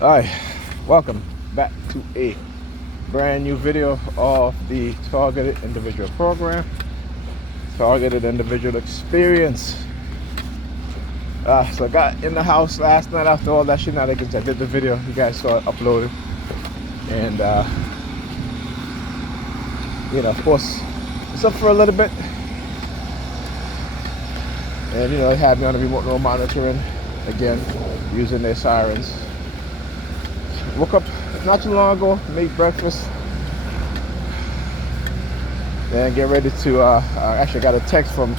Hi, welcome back to a brand new video of the Targeted Individual Program, Targeted Individual Experience. So I got in the house last night after all that shenanigans. I did the video, you guys saw it uploaded. And, of course, it's up for a little bit. And, they had me on the remote monitoring again, using their sirens. Woke up not too long ago, made breakfast, and get ready to, I actually got a text from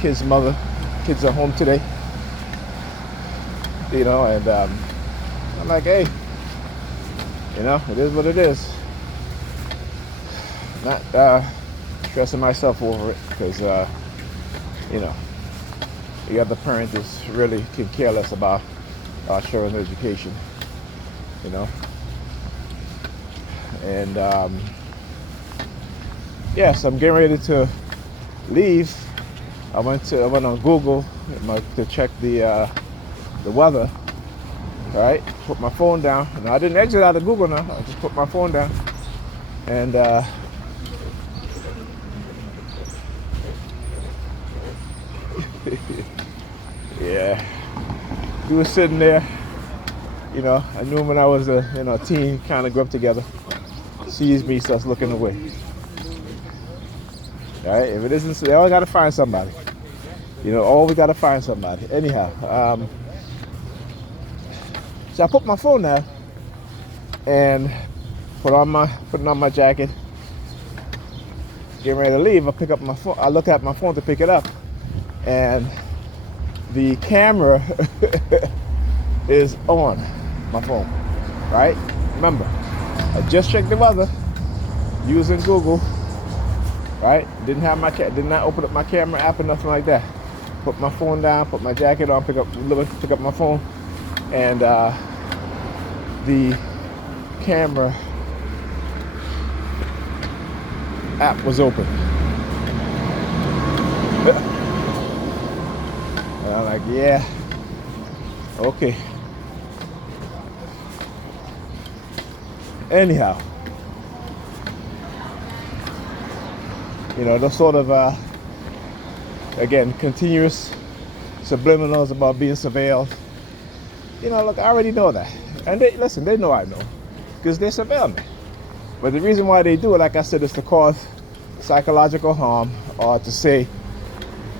kid's mother. Kids are home today, and I'm like, hey, it is what it is. Not stressing myself over it, because, the other parent is really can care less about our children's education. And so I'm getting ready to leave. I went on Google to check the weather. All right, put my phone down. Now I didn't exit out of Google. Now I just put my phone down, and yeah, he was sitting there. I knew him when I was a teen, kind of grew up together. Sees me, starts looking away. All right, if it isn't, they always got to find somebody. Always got to find somebody. Anyhow, so I put my phone down and putting on my jacket, getting ready to leave. I pick up my phone. I look at my phone to pick it up, and the camera is on my phone, right? Remember, I just checked the weather using Google, right? Did not open up my camera app or nothing like that. Put my phone down, put my jacket on, pick up my phone, and the camera app was open. And I'm like, yeah, okay. Anyhow, those sort of, again, continuous subliminals about being surveilled. Look, I already know that. And they know I know, because they surveil me. But the reason why they do it, like I said, is to cause psychological harm, or to say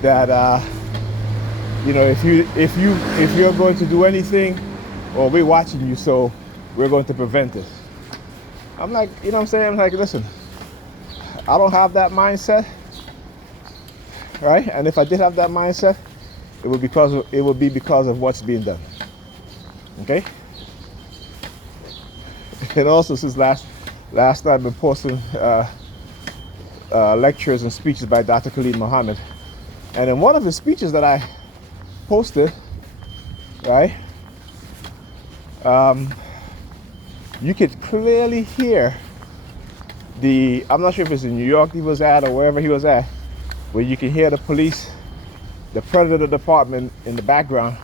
that, if you're going to do anything, or we're watching you, so we're going to prevent it. I'm like, what I'm saying? I'm like, listen, I don't have that mindset, right? And if I did have that mindset, it would be because of what's being done. Okay? And also, since last night, I've been posting lectures and speeches by Dr. Khalid Muhammad. And in one of his speeches that I posted, right, you could clearly hear I'm not sure if it's in New York he was at or wherever he was at, where you can hear the police, the predator department in the background,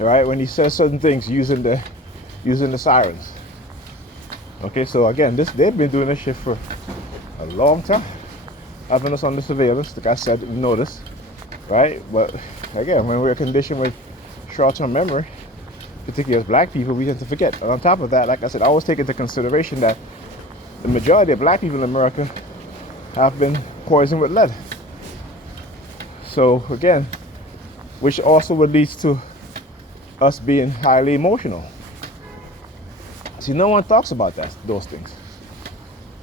right, when he says certain things using the sirens. Okay, so again, they've been doing this shit for a long time, having us under surveillance. Like I said, we know this, right? But again, when we're conditioned with short-term memory, particularly as black people, we tend to forget. And on top of that, like I said, I always take into consideration that the majority of black people in America have been poisoned with lead. So again, which also would lead to us being highly emotional. See, no one talks about those things,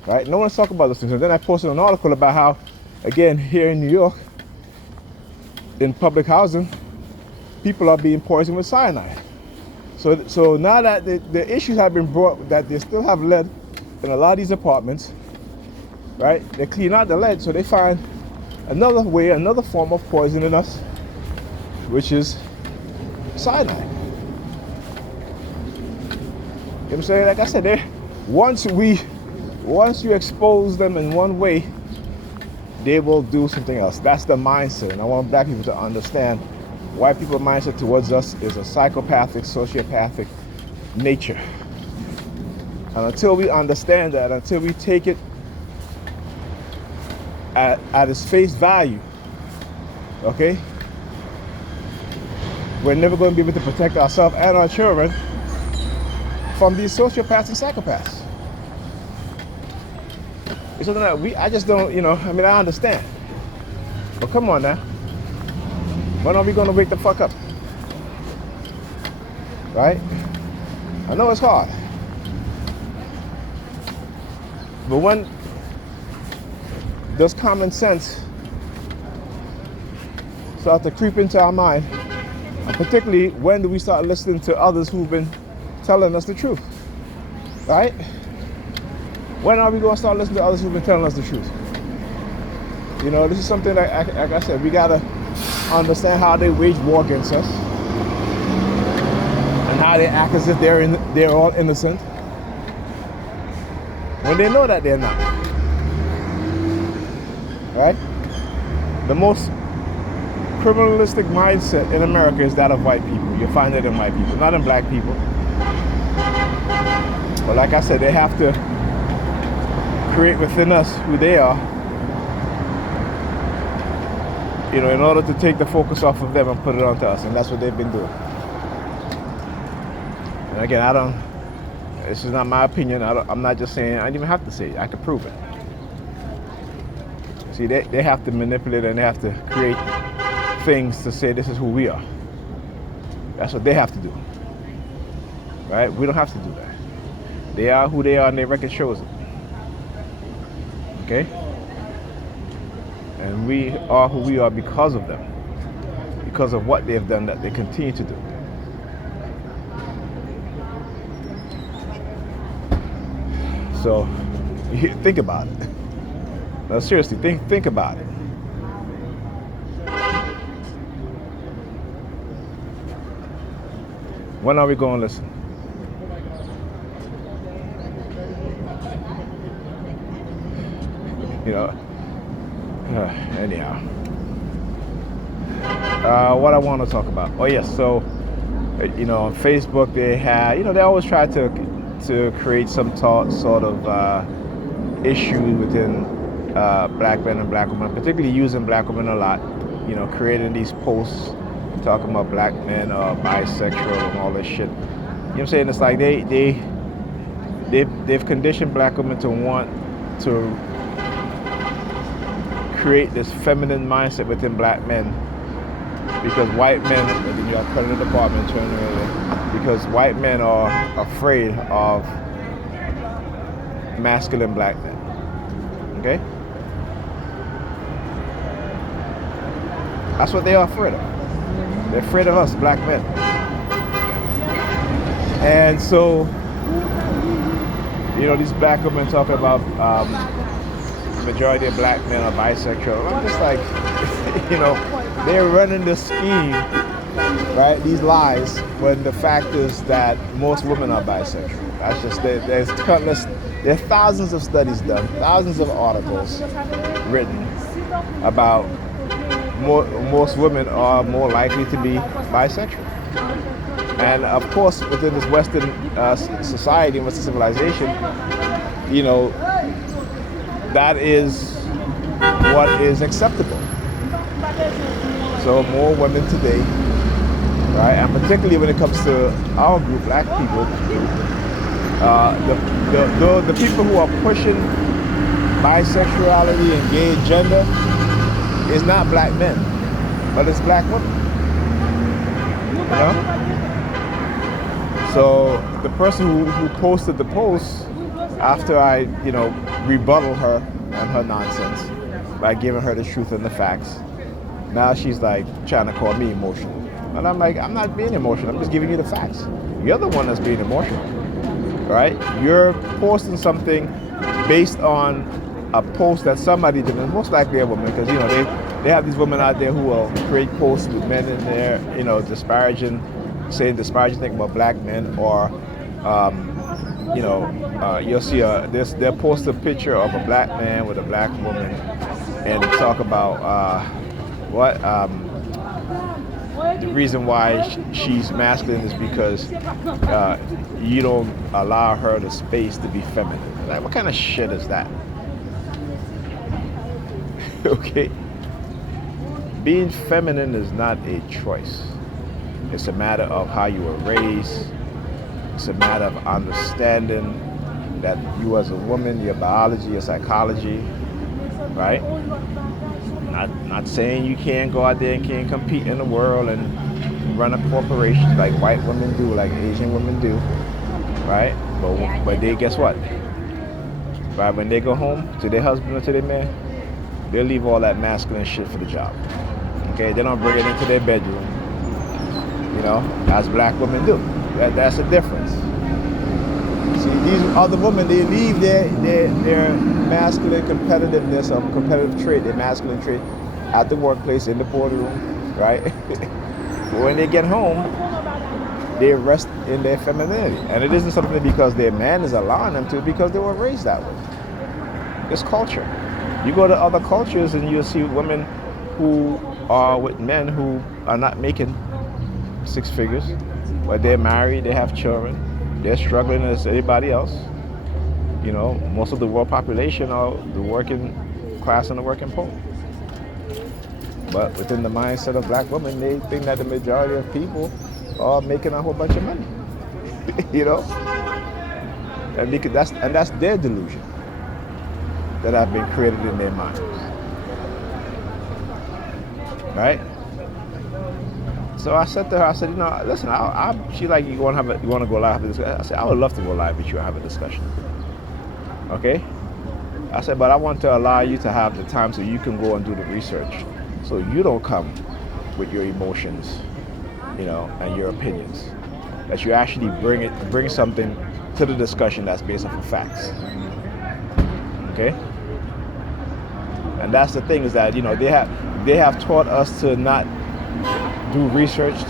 right? No one's talking about those things. And then I posted an article about how, again, here in New York, in public housing, people are being poisoned with cyanide. So now that the issues have been brought that they still have lead in a lot of these apartments, right? They clean out the lead, so they find another form of poisoning us, which is cyanide. You know what I'm saying? Like I said, once you expose them in one way, they will do something else. That's the mindset. And I want black people to understand white people's mindset towards us is a psychopathic, sociopathic nature. And until we understand that, until we take it at its face value, okay, we're never going to be able to protect ourselves and our children from these sociopaths and psychopaths. It's something that I just don't, I mean, I understand. But come on now. When are we going to wake the fuck up? Right? I know it's hard. But when does common sense start to creep into our mind? And particularly, when do we start listening to others who've been telling us the truth? Right? When are we going to start listening to others who've been telling us the truth? This is something that, like I said, we got to understand how they wage war against us and how they act as if they're all innocent when they know that they're not. Right? The most criminalistic mindset in America is that of white people. You'll find it in white people, not in black people. But like I said, they have to create within us who they are, in order to take the focus off of them and put it onto us. And that's what they've been doing. And again, this is not my opinion. I'm not just saying, I don't even have to say it. I can prove it. See, they have to manipulate and they have to create things to say this is who we are. That's what they have to do. Right? We don't have to do that. They are who they are and their record shows it. Okay? And we are who we are because of them. Because of what they've done that they continue to do. So, think about it. No, seriously, think about it. When are we going to listen? Anyhow. What I want to talk about. Oh yes, so on Facebook they have, they always try to create some sort of issue within black men and black women, particularly using black women a lot. Creating these posts talking about black men are bisexual and all this shit. You know what I'm saying? It's like they've conditioned black women to want to create this feminine mindset within black men because white men, you have put in the department, because white men are afraid of masculine black men. Okay? That's what they are afraid of. They're afraid of us, black men. And so, these black women talking about the majority of black men are bisexual. I'm just like, they're running the scheme, right? These lies, when the fact is that most women are bisexual. That's just, there's countless, there's thousands of studies done, thousands of articles written about most women are more likely to be bisexual. And of course, within this Western society, Western civilization, that is what is acceptable. So more women today, right, and particularly when it comes to our group, black people, the people who are pushing bisexuality and gay gender is not black men, but it's black women. So the person who posted the post after I, rebuttal her and her nonsense by giving her the truth and the facts, now she's like trying to call me emotional. And I'm like, I'm not being emotional, I'm just giving you the facts. You're the one that's being emotional, right? You're posting something based on a post that somebody did, and most likely a woman, because they have these women out there who will create posts with men in there, saying disparaging things about black men, or you'll see they'll post a picture of a black man with a black woman, and talk about the reason why she's masculine is because you don't allow her the space to be feminine. Like, what kind of shit is that? Okay? Being feminine is not a choice. It's a matter of how you were raised. It's a matter of understanding that you as a woman, your biology, your psychology, right? Not saying you can't go out there and can't compete in the world and run a corporation like white women do, like Asian women do, right? But they, guess what? Right, when they go home to their husband or to their man, they'll leave all that masculine shit for the job. Okay, they don't bring it into their bedroom, as black women do. That's the difference. See, these other women, they leave their masculine competitiveness or competitive trait, their masculine trait, at the workplace, in the boardroom, right? But when they get home, they rest in their femininity. And it isn't something because their man is allowing them to, because they were raised that way. It's culture. You go to other cultures and you'll see women who are with men who are not making six figures, but they're married, they have children, they're struggling as anybody else. Most of the world population are the working class and the working poor. But within the mindset of black women, they think that the majority of people are making a whole bunch of money. And that's their delusion that have been created in their minds. Right? So I said to her, I said, listen, she's like, you want to go live have a discussion? I said, I would love to go live with you and have a discussion. Okay? I said, but I want to allow you to have the time so you can go and do the research, so you don't come with your emotions, and your opinions. That you actually bring something to the discussion that's based off of facts. Okay? And that's the thing, is that they have taught us to not do research.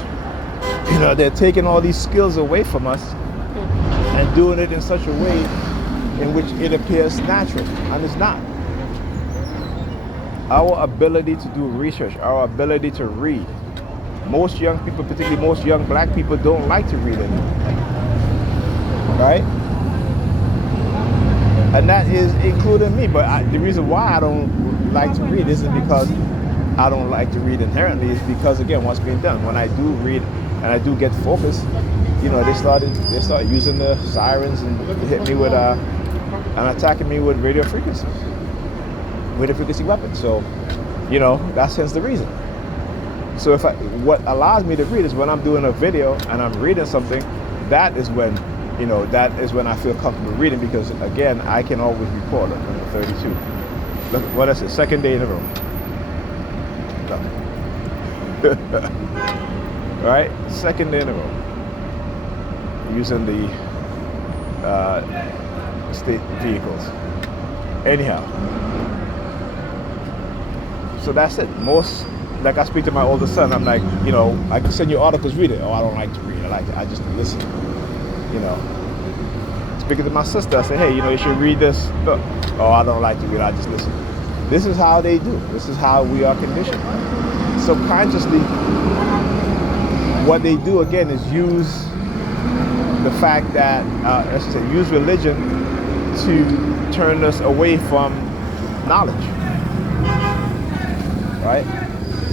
They're taking all these skills away from us and doing it in such a way in which it appears natural, and it's not. Our ability to do research, our ability to read. Most young people, particularly most young black people, don't like to read anymore. Right? And that is including me. But the reason why I don't like to read isn't because I don't like to read inherently. It's because, again, what's being done. When I do read and I do get focused, they start using the sirens and hit me with and attacking me with radio frequency weapons. So, that's hence the reason. So what allows me to read is when I'm doing a video and I'm reading something. That is when I feel comfortable reading, because, again, I can always record it. Number 32. Look, what is it? Second day in a row. Right? Second day in a row. Using the state vehicles. Anyhow. So that's it. Like, I speak to my older son, I'm like, I can send you articles, read it. Oh, I don't like to read. I just listen. Speaking to my sister, I say, hey, you should read this book. Oh, I don't like to read, I just listen. This is how they do. This is how we are conditioned. Subconsciously, what they do, again, is use the fact that, use religion to turn us away from knowledge. Right?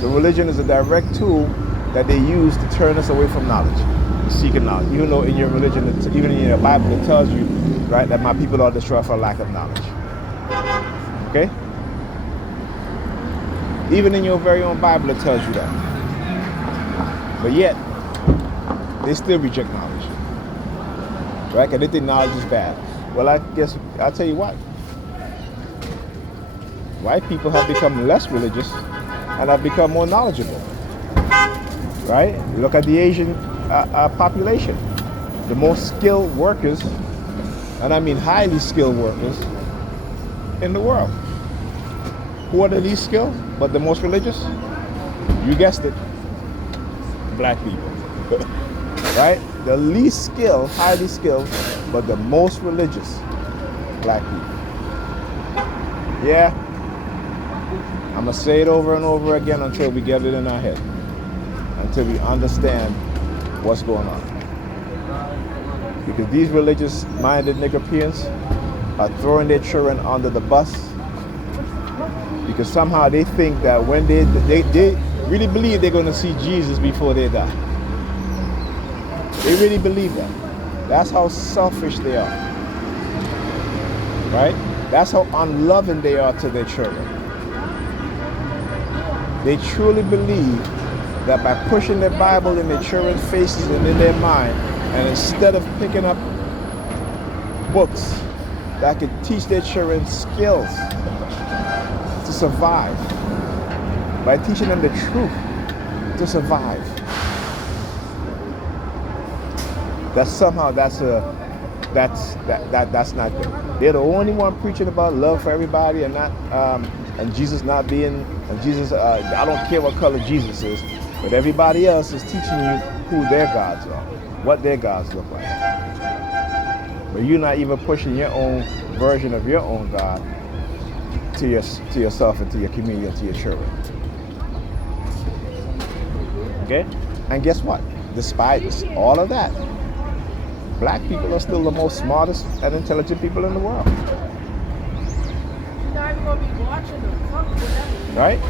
So religion is a direct tool that they use to turn us away from knowledge, seeking knowledge. Even though in your religion, even in your Bible, it tells you, right, that my people are destroyed for lack of knowledge. Okay? Even in your very own Bible, it tells you that. But yet, they still reject knowledge. Right? Because they think knowledge is bad. Well, I guess I'll tell you what. White people have become less religious and have become more knowledgeable. Right? Look at the Asian population. The most skilled workers, and I mean highly skilled workers, in the world. Who are the least skilled, but the most religious? You guessed it. Black people. Right? The least skilled, highly skilled, but the most religious. Black people. Yeah. I'm going to say it over and over again until we get it in our head. until we understand what's going on. Because these religious-minded Nicopians are throwing their children under the bus because somehow they think that when they really believe they're going to see Jesus before they die. They really believe that. That's how selfish they are. Right? That's how unloving they are to their children. They truly believe that by pushing the Bible in their children's faces and in their mind, and instead of picking up books that could teach their children skills to survive, by teaching them the truth to survive, that somehow that's not good. They're the only one preaching about love for everybody and not and Jesus not being and Jesus. I don't care what color Jesus is, but everybody else is teaching you who their gods are, what their gods look like. But you're not even pushing your own version of your own God to yourself and to your community and to your children. Okay? And guess what? Despite all of that, black people are still the most smartest and intelligent people in the world. Right?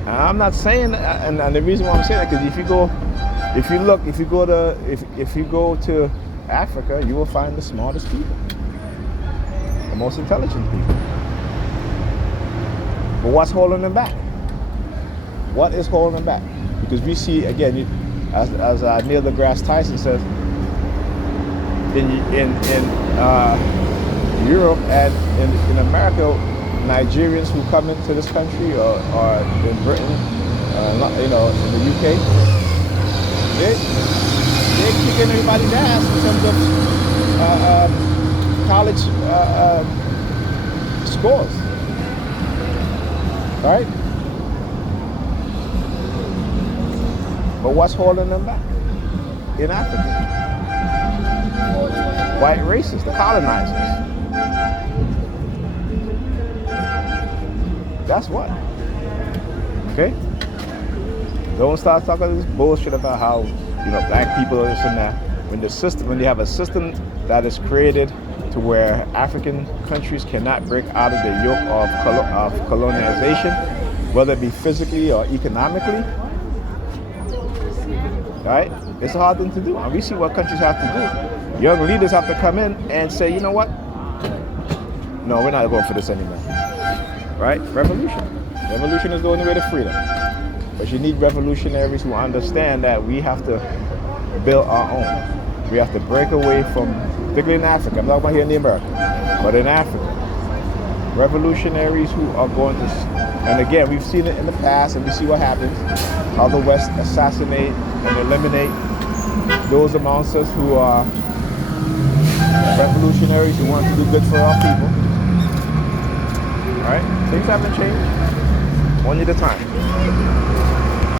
And I'm not saying, and the reason why I'm saying that, because if you go to Africa, you will find the smartest people, the most intelligent people. But what's holding them back? What is holding them back? Because we see, again, as Neil deGrasse Tyson says, in Europe and in America, Nigerians who come into this country or in Britain, in the UK, they're kicking everybody's ass in terms of college scores, right? But what's holding them back? In Africa, white racists, the colonizers. That's what. Okay? Don't start talking this bullshit about how, black people are this and that. When you have a system that is created to where African countries cannot break out of the yoke of colonization, whether it be physically or economically, right? It's a hard thing to do. And we see what countries have to do. Young leaders have to come in and say, you know what? No, we're not going for this anymore. Right? Revolution. Revolution is the only way to freedom. But you need revolutionaries who understand that we have to build our own. We have to break away from, particularly in Africa, I'm not talking about here in the America, but in Africa, revolutionaries who are going to, and again, we've seen it in the past and we see what happens, how the West assassinate and eliminate those amongst us who are revolutionaries who want to do good for our people. Right? Things haven't changed. One at a time.